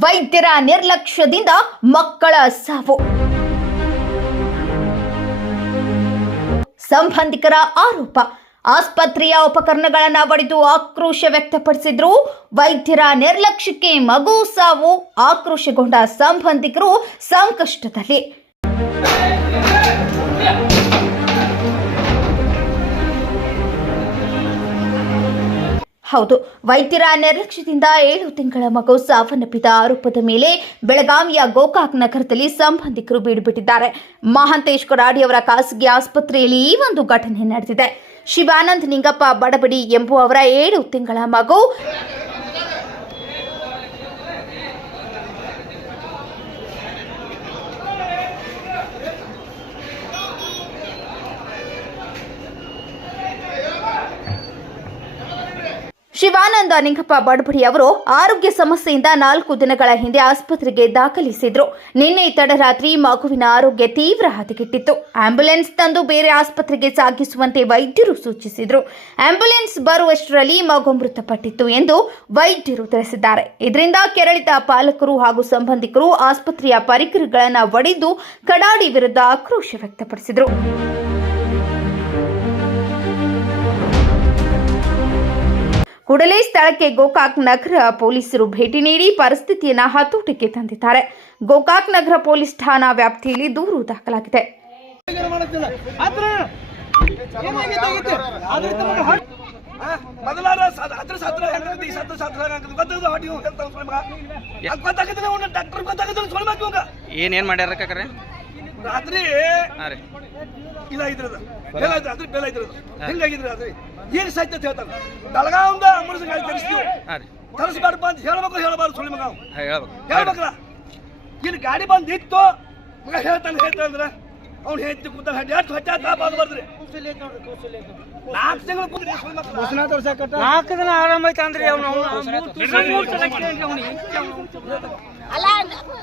ವೈದ್ಯರ ನಿರ್ಲಕ್ಷ್ಯದಿಂದ ಮಕ್ಕಳ ಸಾವು. ಸಂಬಂಧಿಕರ ಆರೋಪ. ಆಸ್ಪತ್ರೆಯ ಉಪಕರಣಗಳನ್ನು ಒಡೆದು ಆಕ್ರೋಶ ವ್ಯಕ್ತಪಡಿಸಿದ್ರು. ವೈದ್ಯರ ನಿರ್ಲಕ್ಷ್ಯಕ್ಕೆ ಮಗು ಸಾವು ಆಕ್ರೋಶಗೊಂಡ ಸಂಬಂಧಿಕರು ಸಂಕಷ್ಟದಲ್ಲಿ. ಹೌದು, ವೈದ್ಯರ ನಿರ್ಲಕ್ಷ್ಯದಿಂದ ಏಳು ತಿಂಗಳ ಮಗು ಸಾವನ್ನಪ್ಪಿದ ಆರೋಪದ ಮೇಲೆ ಬೆಳಗಾವಿಯ ಗೋಕಾಕ್ ನಗರದಲ್ಲಿ ಸಂಬಂಧಿಕರು ಬೀಡುಬಿಟ್ಟಿದ್ದಾರೆ. ಮಹಾಂತೇಶ್ ಕೊರಾಡಿ ಅವರ ಖಾಸಗಿ ಆಸ್ಪತ್ರೆಯಲ್ಲಿ ಈ ಒಂದು ಘಟನೆ ನಡೆದಿದೆ. ಶಿವಾನಂದ್ ನಿಂಗಪ್ಪ ಬಡಬಡಿ ಎಂಬುವವರ ಏಳು ತಿಂಗಳ ಮಗು ಶಿವಾನಂದ ನಿಂಗಪ್ಪ ಬಡಬಡಿ ಅವರು ಆರೋಗ್ಯ ಸಮಸ್ಯೆಯಿಂದ ನಾಲ್ಕು ದಿನಗಳ ಹಿಂದೆ ಆಸ್ಪತ್ರೆಗೆ ದಾಖಲಿಸಿದ್ರು. ನಿನ್ನೆ ತಡರಾತ್ರಿ ಮಗುವಿನ ಆರೋಗ್ಯ ತೀವ್ರ ಹದಗೆಟ್ಟಿತ್ತು. ಆಂಬ್ಯುಲೆನ್ಸ್ ತಂದು ಬೇರೆ ಆಸ್ಪತ್ರೆಗೆ ಸಾಗಿಸುವಂತೆ ವೈದ್ಯರು ಸೂಚಿಸಿದ್ರು. ಆಂಬ್ಯುಲೆನ್ಸ್ ಬರುವಷ್ಟರಲ್ಲಿ ಮಗು ಮೃತಪಟ್ಟಿತ್ತು ಎಂದು ವೈದ್ಯರು ತಿಳಿಸಿದ್ದಾರೆ. ಇದರಿಂದ ಕೆರಳಿದ ಪಾಲಕರು ಹಾಗೂ ಸಂಬಂಧಿಕರು ಆಸ್ಪತ್ರೆಯ ಪರಿಕರಗಳನ್ನು ಒಡೆದು ಕಡಾಡಿ ವಿರುದ್ಧ ಆಕ್ರೋಶ ವ್ಯಕ್ತಪಡಿಸಿದರು. ಕೂಡಲೇ ಸ್ಥಳಕ್ಕೆ ಗೋಕಾಕ್ ನಗರ ಪೊಲೀಸರು ಭೇಟಿ ನೀಡಿ ಪರಿಸ್ಥಿತಿಯನ್ನ ಹತೋಟಿಗೆ ತಂದಿದ್ದಾರೆ. ಗೋಕಾಕ್ ನಗರ ಪೊಲೀಸ್ ಠಾಣಾ ವ್ಯಾಪ್ತಿಯಲ್ಲಿ ದೂರು ದಾಖಲಾಗಿದೆ. ಮೊದಲಾರ ಅದ್ರ ಸತ್ರ ಹೆಂಗೈತಿ? ಈ ಸತ್ರ ಸತ್ರ ಹೆಂಗೈತಿ? ಗೊತ್ತಿದ್ದು ಹಾಟಿ ಅಂತ ಸುಳ್ಳು ಮಗ? ಅದು ಅವ್ನು ಡಾಕ್ಟರ್ ಗೊತ್ತಾಗತ್ತಿಲ್ಲ ಸುಳ್ಳು ಮಗ. ಇವಾಗ ಏನೇನ್ ಮಾಡ್ಯಾರ ಕಾಕರೆ ರಾತ್ರಿ ಇದಾಗಿದ್ರದ ಬೇಲ ಐತ್ರಿ ಅದ್ರ ಬೇಲ ಐತ್ರಿ ಹಿಂಗಾಗಿದ್ರಿ ರಾತ್ರಿ? ಈಗ ಅಂತ ಹೇಳ್ತಾನೆ ಬೆಳಗಾವಿಂದ ಗಾಡಿ ತರಿಸ್ತೀವಿ. ತರಿಸ್ಬಾರ್ದಪ್ಪ ಅಂತ ಹೇಳ್ಬೇಕು ಹೇಳ್ಬಾರ್ದು ಸುಳ್ಳಿ ಮಗ ಹೇಳ್ಬೇಕು. ಹೇಳ್ಬೇಕಲ್ಲ ಇಲ್ಲಿ ಗಾಡಿ ಬಂದು ಇತ್ತು ಮಗ ಹೇಳ್ತಾನೆ ಹೇಳ್ತಾನೆ ಅಂದ್ರೆ ಅವ್ನು ಹೇಳ್ತಿ ಕೂತಾನೆ ಹಡ್ಡಿ ಹತ್ತು ಹಚ್ಚ ತಾಪ ಅದು ಬರ್ದ್ರಿ ನಾಲ್ಕು ತಿಂಗಳು ಕೂತ್ರಿ ಸುಳ್ಳು ಮಕ್ಳು. ನಾಲ್ಕು ದಿನ ಆರಾಮ ಐತೆ ಅಂದ್ರೆ ಅವನು ಮೂರು ಸಲ ಕೇಳಿ ಅವನು ಅಲ್ಲ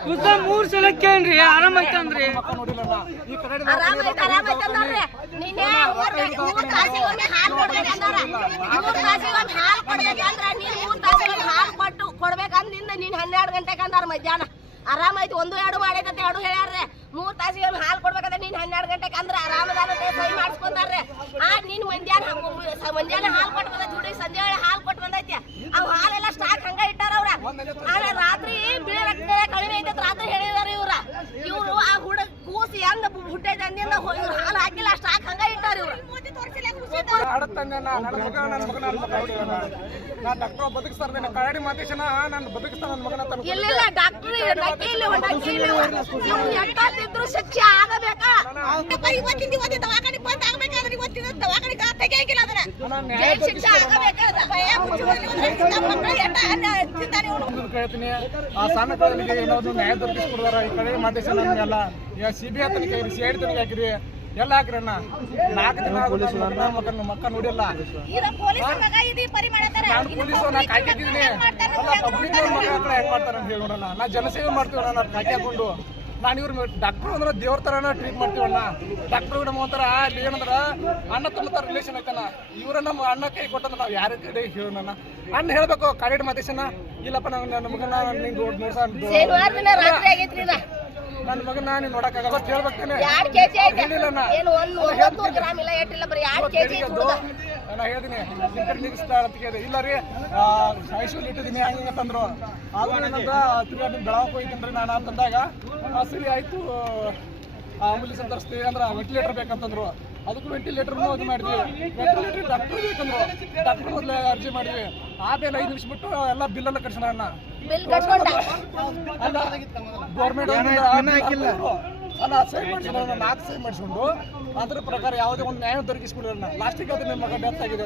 ಯುದ್ಧ ಮೂರು ಸಲ ಕೇಳ್ರಿ ಆರಾಮ ಐತೆ ಅಂದ್ರೆ. ಆರಾಮ ಐತೆ ನಿನ್ನೆ ಮೂರ್ ಹಾಲು ತಾಸಿಗೊಮ್ಮೆ ಹಾಲು ಕೊಡ್ಬೇಕಂದ್ರ ನೀನ್ ಮೂರ್ ತಾಸು ಹಾಲು ಕೊಟ್ಟು ನಿನ್ನ ನೀನ್ ಹನ್ನೆರಡು ಗಂಟೆಗೆ ಅಂದಾರ ಮಧ್ಯಾಹ್ನ. ಆರಾಮಾಯ್ತು ಒಂದು ಎರಡು ಮಾಡೈತೆ ಎರಡು ಹೇಳ್ಯಾರ್ರೆ. ಮೂರ್ ತಾಸಿಗೊಮ್ಮೆ ಹಾಲು ಕೊಡ್ಬೇಕಂದ್ರೆ ನೀನ್ ಹನ್ನೆರಡು ಗಂಟೆಗೆ ಅಂದ್ರೆ ಆರಾಮದಾನ ಸಹಿ ಮಾಡಿಸ್ಕೊಂತಾರ್ರೆ ಆ, ನೀನ್ ಮಂದ್ಯಾನ ಮಂದ್ಯಾನ ಹಾಲು ಕೊಟ್ಟು ಬಂದೈತಿ ಹುಡುಗಿ ಸಂಜೆ ವೇಳೆ ಹಾಲು ಕೊಟ್ಟು ಬಂದೈತಿ. ಅವ್ ಹಾಲೆಲ್ಲ ಸ್ಟಾಕ್ ಹಂಗ ಇಟ್ಟಾರ ಅವ್ರ. ಆದ್ರೆ ರಾತ್ರಿ ಬಿಳಿ ರಕ್ತ ಕಡಿಮೆ ಐತೆ ರಾತ್ರಿ ಹೇಳಿದಾರ ಇವ್ರ. ಇವ್ರು ಆ ಹುಡುಗ ಕೂಸಿ ಅಂದ ಹುಟ್ಟೈತೆ ಅಂದಿಂದ ಇವ್ರು ಹಾಲು ಹಾಕಿಲ್ಲ ಸ್ಟಾಕ್ ಹಂಗ ನನ್ನ ಮಗ ನನ್ನ ಮಗನ ನಾ ಡಾಕ್ಟರ್ ಬದುಕಿಸ್ತಾರೆ ನನ್ನ ಕರಡಿ ಮಾತೇಶನ ನಾನು ನನ್ನ ಮಗನ ಇಲ್ಲಿಲ್ಲ ಡಾಕ್ಟರ್ ಎಷ್ಟಾದ್ರು ಶಿಕ್ಷೆ ಆಗಬೇಕಾ? ಇವತ್ತಿಂದ ಇವತ್ತು ದವಾಖಾನೆ ಬಂದ್ ಆಗ್ಬೇಕಾದ್ರೆ ಇವತ್ತಿನ ದವಾಖಾನೆ ತೆಗಿಯಂಗಿಲ್ಲ ಅದನ್ನ. ಜೈಲ್ ಶಿಕ್ಷೆ ಆಗಬೇಕಾ? ಭಯ ಮುಚ್ಚುವಲ್ಲಿ ಹೋದ್ರೆ ನಮ್ಮ ಮಕ್ಕಳು ಎಷ್ಟ ತಿಂತಾನೆ ಇವನು. ಒಂದು ಕೇಳ್ತೀನಿ ಆ ಸಣ್ಣ ಕಡಲಿಗೆ ಏನಾದ್ರು ನ್ಯಾಯ ದೊರಕಿಸ್ಕೊಡ್ತಾರ ಈ ಕಡೆ ಮಾತೇಶ ಎಲ್ಲ ಸಿ ಬಿ ಐ ತನಿಖೆ ಸಿ ಐ ಡಿ ತನಿಖೆ ಹಾಕಿರಿ ಎಲ್ಲ ಹಾಕ್ರಣ್ಣ ನಾಲ್ಕು ದಿನ ಮಕ್ಕಳ ಮಕ್ಕ ನೋಡಿಲ್ಲ. ಪೊಲೀಸ್ ನಾನು ಪೊಲೀಸು ನಾ ಕಾಯ್ಕೆ ಹಾಕಿದ್ದೀನಿ ಅಲ್ಲ ಪಬ್ಲಿಕ್ ಮಗ ಹತ್ರ ಹೆಂಗ್ ಮಾಡ್ತಾರೆ ಅಂತ ಹೇಳಿ ನೋಡೋಣ. ನಾ ಜನಸೇವೆ ಮಾಡ್ತೀವಿ ನಾನು ಕಾಯ್ಕೆ ಹಾಕೊಂಡು ನಾನು ಇವ್ರ ಡಾಕ್ಟರ್ ಅಂದ್ರೆ ದೇವ್ರ ಥರನ ಟ್ರೀಟ್ ಮಾಡ್ತೀವಣ್ಣ. ಡಾಕ್ಟರ್ ನಮ್ಮ ಒಂಥರ ಅಲ್ಲಿ ಏನಂದ್ರ ಅಣ್ಣ ಥರ ರಿಲೇಷನ್ ಐತಣ್ಣ. ಇವ್ರ ನಮ್ಮ ಅಣ್ಣ ಕೈ ಕೊಟ್ಟಂದ್ರೆ ನಾವು ಯಾರ ಕಡೆ ಹೇಳೋಣ ಅಣ್ಣ. ಹೇಳ್ಬೇಕು ಕಾಲೇಡ್ ಮಾತೇಶನ ಇಲ್ಲಪ್ಪ ನಾನು ನಮ್ಗೆ ಮಗನ ನಿಂಗೆ ನೋಡ್ಸ ನನ್ನ ಮಗನ ನೀನು ನೋಡಕ್ಕಾಗಲ್ಲ ಅಂತ ಹೇಳ್ಬೇಕೇನೆ ಎರಡ್ ಕೆಜಿ ಐತೆ. ಏನು ಒಂದ್ ಒಂಬತ್ತೂರು ಗ್ರಾಮ್ ಇಲ್ಲ ಎಟ್ಟಿಲ್ಲ ಬರೀ ಎರಡ್ ಕೆಜಿ ನಾನು ಕಡೆ ನಿಲ್ಲಿಸ್ತಾ ಅಂತ ಕೇಳಿದೆ. ಇಲ್ಲ ರೀ ಐಶ್ವರ್ಯ ಇಟ್ಟಿದ್ದೀನಿ ಹಂಗೆ ಅಂತಂದ್ರು ಆದ್ರೂ ಏನಂತ ತಿರ್ಗಾ ನೀವು ಬೆಳಗ್ಗೆ ಹೋಯ್ತೀನಿ ನಾನು ಅಂತಂದಾಗ. ಸರಿ ಆಯ್ತು. ಆಂಬುಲೆನ್ಸ್ ತರಿಸ್ತೀವಿ ಅಂದ್ರೆ ವೆಂಟಿಲೇಟರ್ ಬೇಕಂತಂದ್ರು. ಅದಕ್ಕೂ ವೆಂಟಿಲೇಟರ್ನು ಇದು ಮಾಡಿದ್ವಿ. Ventilator doctor ಬೇಕಂದ್ರು. ಡಾಕ್ಟರ್ ಮೊದಲೇ ಅರ್ಜಿ ಮಾಡಿದ್ವಿ. ಆಮೇಲೆ ಐದು ನಿಮಿಷ ಬಿಟ್ಟು ಎಲ್ಲ ಬಿಲ್ ಎಲ್ಲ ಕಟ್ಸೋಣ ಬಿಲ್ ಕಟ್ಕೊಂಡ. ಅಲ್ಲ ಗೌರ್ಮೆಂಟ್ ಅಲ್ಲ ಸೈನ್ ಮಾಡಿಸ್ಕೊಂಡು ನಾಲ್ಕು ಸೈನ್ ಮಾಡಿಸ್ಕೊಂಡು ಅದ್ರ ಪ್ರಕಾರ ಯಾವುದೇ ಒಂದು ನ್ಯಾಯ ದೊರಕಿಸ್ಕೊಡಿರಲ್ಲ ಲಾಸ್ಟಿಗೆ ಅದು ನಿಮ್ಮ ಮಗ ಡೆತ್ ಆಗಿದೆ.